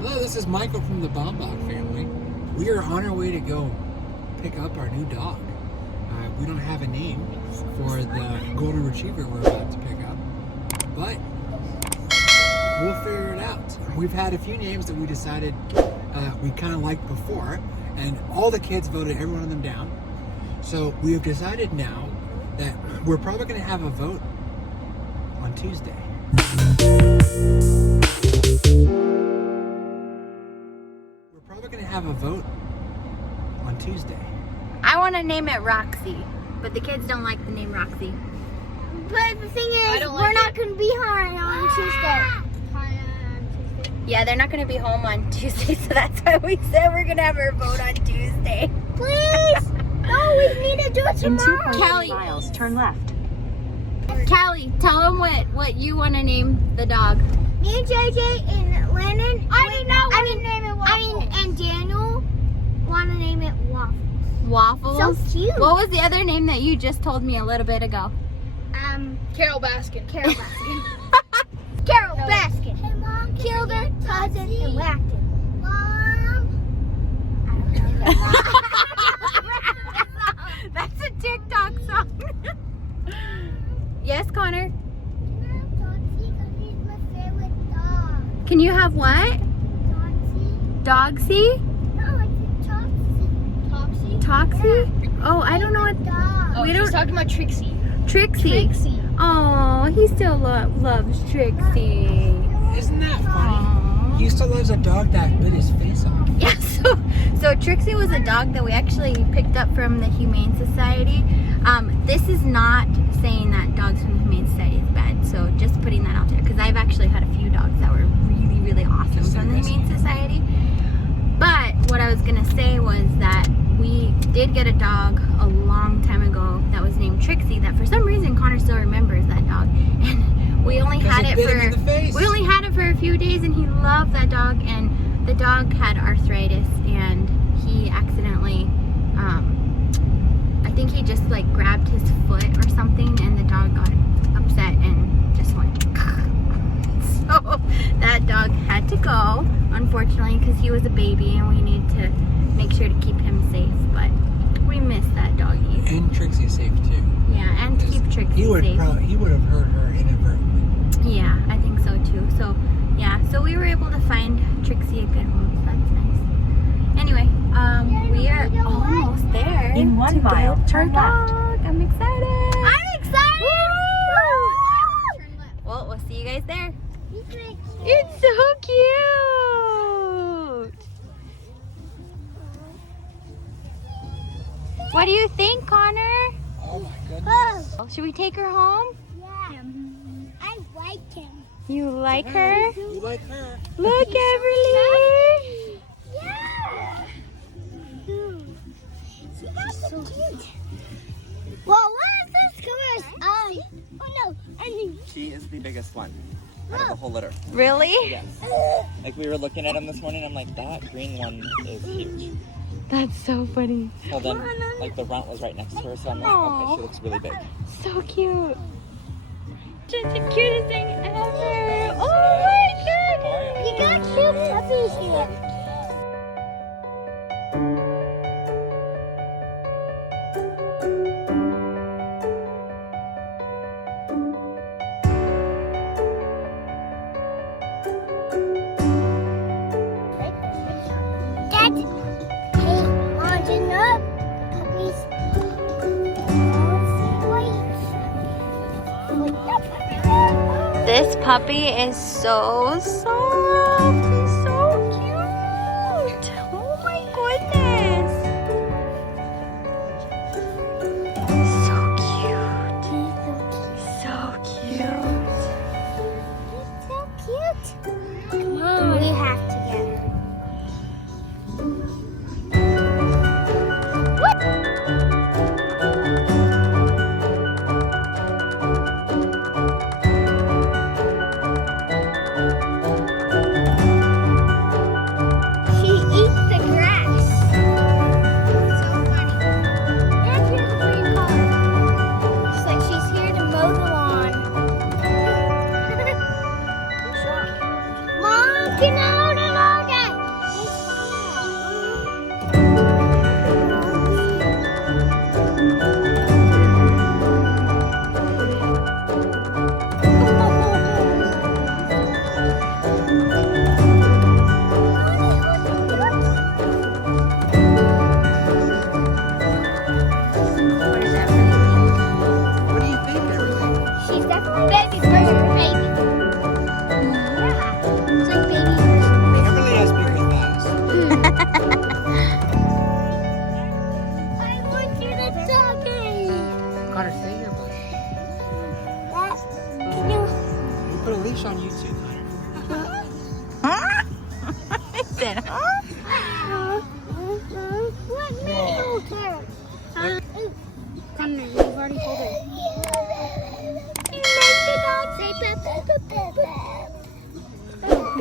Hello, this is Michael from the Baumbach Family. We are on our way to go pick up our new dog. We don't have a name for the golden retriever we're about to pick up, but we'll figure it out. We've had a few names that we decided we kind of liked before, and all the kids voted every one of them down. So we have decided now that we're probably going to have a vote on Tuesday. We're probably going to have a vote on Tuesday. I want to name it Roxy, but the kids don't like the name Roxy. But the thing is, we're not going to be home on Tuesday. Yeah, they're not going to be home on Tuesday, so that's why we said we're going to have our vote on Tuesday. Please! No, we need to do it tomorrow. Callie, miles, turn left. Callie, tell them what you want to name the dog. Me and JJ and Lennon. And Daniel want to name it Waffle. Waffles? So cute. What was the other name that you just told me a little bit ago? Carol Baskin. Carol Baskin. Carol Baskin. Hey, Mom. Killed her, cousin, and whacked it. Mom. That's a TikTok song. Yes, Connor? Can you have what? Dogsy? No, it's Toxie. Toxie? Oh, I don't know what. Dog. We don't. Talking about Trixie. Trixie. Oh, he still loves Trixie. Isn't that funny? He still loves a dog that bit his face off. Yeah, so Trixie was a dog that we actually picked up from the Humane Society. This is not saying that dogs from the Humane Society is bad, so just putting that out there, because I've actually had a few dogs that were really, really awesome from the Humane Society. But what I was going to say was that we did get a dog a long time ago that was named Trixie, that for some reason Connor still remembers that dog. And we only had it for a few days, and he loved that dog, and the dog had arthritis, and he accidentally I think he just like grabbed his foot or something, and the dog got upset and just went. So that dog had to go, unfortunately, because he was a baby and we need to make sure to keep him safe. But we miss that doggy. And Trixie's safe too. Yeah, and to keep Trixie he would safe. he would have hurt her inadvertently. Yeah, I think so too. So yeah, so we were able to find Trixie a good home. So that's nice. Anyway, we are almost there. In 1 mile, turn left. I'm excited. I'm excited. Well, we'll see you guys there. Woo! It's so cute. What do you think, Connor? Oh my goodness. Should we take her home? Yeah. I like him. You like her? You like her? Look, Everleigh. Yeah. She's so cute. Well, what is this color? Oh no, I mean. She is the biggest one out of the whole litter. Really? Yes. Like we were looking at them this morning, I'm like, that green one is huge. That's so funny. Well then, like the runt was right next to her, so I'm like, okay, she looks really big. So cute. Just the cutest thing ever. Oh my goodness. You got cute puppies here. Dad, hey, wanting up puppies. This puppy is so soft. He's so cute. Oh my goodness. So cute. So cute. He's so cute. Come on, we have to get her. said, huh? What? Whoa. Connor, you've already told her.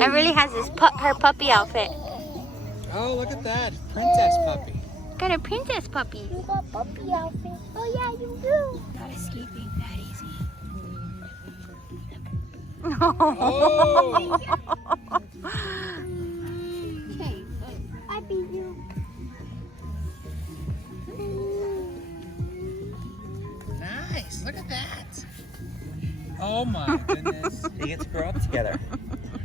Everleigh has this her puppy outfit. Oh, look at that. Princess puppy. Got a princess puppy. You got puppy outfit. Oh yeah, you do. Not escaping that easy. Oh. Okay, I beat you. Nice. Look at that. Oh my goodness. They get to grow up together.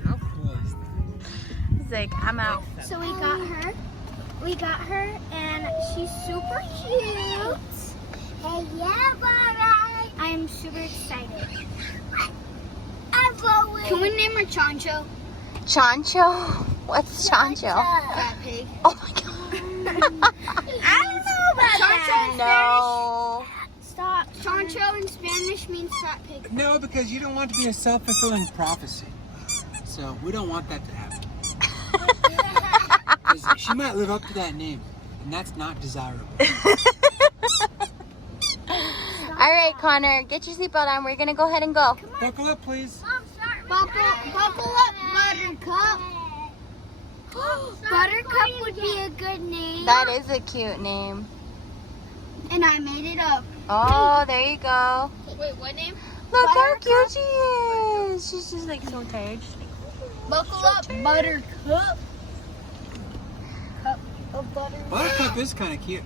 How cool is that? He's like, I'm out. So we got her, and she's super cute. Hey, yeah, Barbie. I'm super excited. Can we name her Chancho? Chancho? What's Chancho? Fat pig. Oh my god. I don't know about that. No. Stop. Chancho in Spanish means fat pig. No, because you don't want to be a self-fulfilling prophecy. So we don't want that to happen. 'Cause she might live up to that name, and that's not desirable. All right, Connor, get your seatbelt on. We're gonna go ahead and go. Buckle up, please. Buckle up, Buttercup. Buttercup would be a good name. That is a cute name. And I made it up. Oh, there you go. Wait, what name? Look how cute she is. She's just like so tired. She's like, Buckle up, Buttercup. Cup of butter. Buttercup is kind of cute.